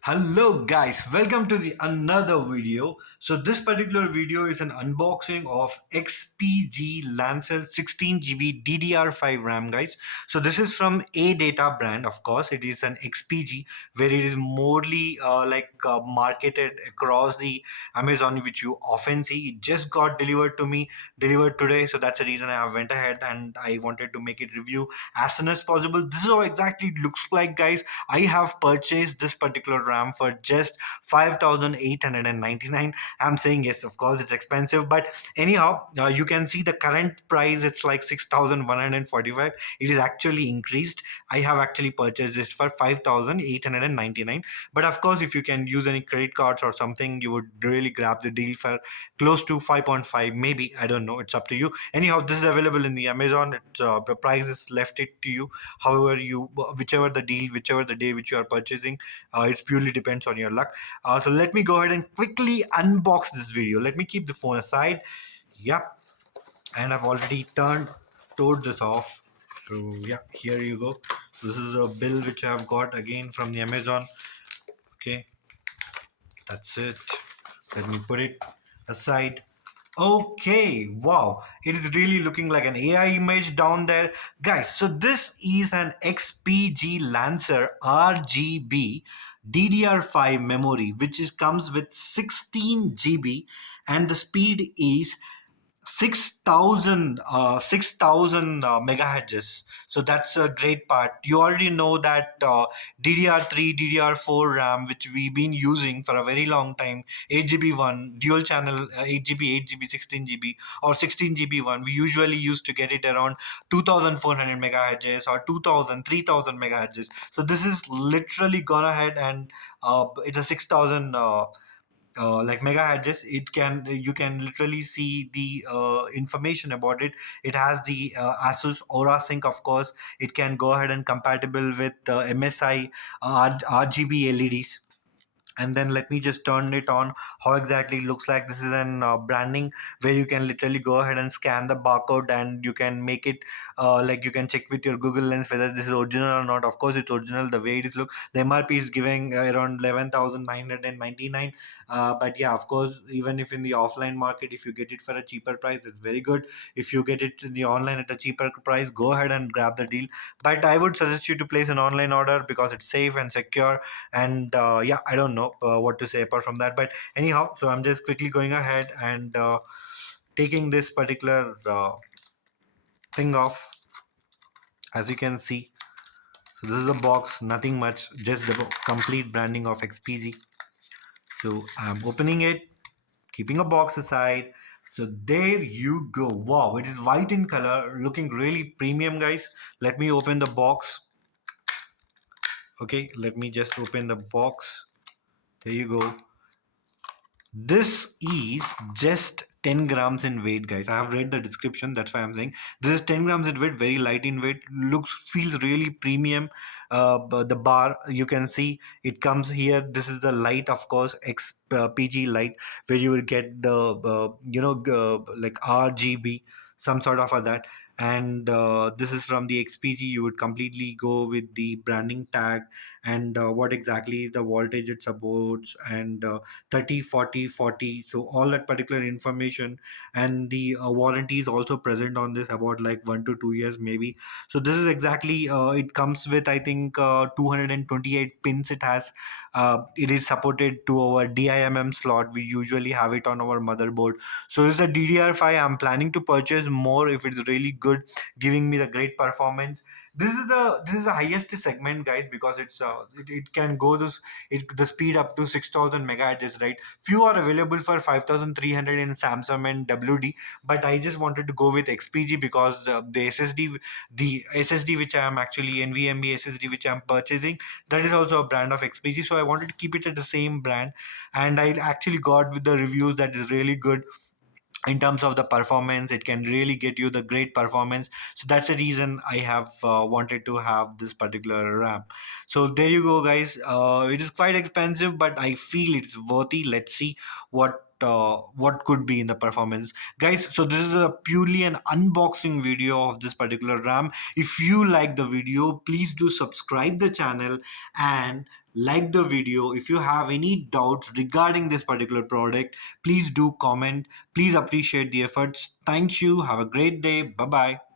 Hello guys, welcome to the another video. So this particular video is an unboxing of XPG Lancer 16GB DDR5 RAM guys. So this is from ADATA brand, of course. It is an XPG where it is morely marketed across the Amazon, which you often see. It just got delivered today. So that's the reason I went ahead and I wanted to make it review as soon as possible. This is how exactly it looks like guys. I have purchased this particular RAM for just 5,899. I'm saying yes, of course, it's expensive, but anyhow, you can see the current price. It's like 6,145. It is actually increased. I have actually purchased this for 5,899. But of course, if you can use any credit cards or something, you would really grab the deal for close to 5.5, maybe. I don't know. It's up to you. Anyhow, this is available in the Amazon. The price is left it to you. However, whichever the deal, whichever the day which you are purchasing, it's purely depends on your luck. So let me go ahead and quickly unbox this video. Let me keep the phone aside. Yeah, and I've already turned this off. So yeah, here you go. This is a bill which I've got again from the Amazon. Okay, that's it. Let me put it aside. Okay, wow, it is really looking like an AI image down there. Guys, so this is an XPG Lancer RGB DDR5 memory, which comes with 16 GB, and the speed is 6,000 megahertz. So that's a great part. You already know that DDR3 DDR4 RAM, which we've been using for a very long time, 8GB one dual channel, 8GB 8GB 16GB, or 16GB one, we usually used to get it around 2,400 megahertz or 2,000 3,000 megahertz. So this is literally gone ahead and it's a 6,000 like megahertz. You can literally see the information about it. It has the Asus Aura Sync, of course. It can go ahead and compatible with MSI RGB LEDs. And then let me just turn it on. How exactly it looks like. This is an branding where you can literally go ahead and scan the barcode, and you can make it like you can check with your Google Lens whether this is original or not. Of course it's original. The way it is look, the MRP is giving around 11,999. But yeah, of course, even if in the offline market, if you get it for a cheaper price, it's very good. If you get it in the online at a cheaper price, go ahead and grab the deal. But I would suggest you to place an online order because it's safe and secure. And yeah, I don't know what to say apart from that. But anyhow, so I'm just quickly going ahead and taking this particular thing off. As you can see, so this is a box, nothing much, just the complete branding of XPG. So I'm opening it, keeping a box aside. So there you go. Wow, it is white in color, looking really premium guys. Let me open the box. Okay, let me just open the box. There you go. This is just 10 grams in weight, guys. I have read the description, that's why I'm saying this is 10 grams in weight, very light in weight, feels really premium. But the bar, you can see it comes here. This is the light, of course, XPG light, where you will get the like RGB, some sort of that. And this is from the XPG. You would completely go with the branding tag, and what exactly the voltage it supports, and 30 40 40, so all that particular information. And the warranty is also present on this, about like 1 to 2 years maybe. So this is exactly it comes with, I think, 228 pins it has. It is supported to our DIMM slot. We usually have it on our motherboard. So it's a DDR5. I'm planning to purchase more if it's really good, giving me the great performance. This is the highest segment guys, because it can go the speed up to 6,000 megahertz, right? Few are available for 5,300 in Samsung and WD, but I just wanted to go with XPG because the SSD which I am actually NVMe SSD which I am purchasing, that is also a brand of XPG. So I wanted to keep it at the same brand, and I actually got with the reviews that is really good in terms of the performance. It can really get you the great performance. So that's the reason I have wanted to have this particular RAM. So there you go guys. It is quite expensive, but I feel it's worthy. Let's see what could be in the performance guys. So this is a purely an unboxing video of this particular RAM. If you like the video, please do subscribe the channel and like the video. If you have any doubts regarding this particular product, please do comment. Please appreciate the efforts. Thank you. Have a great day. Bye bye.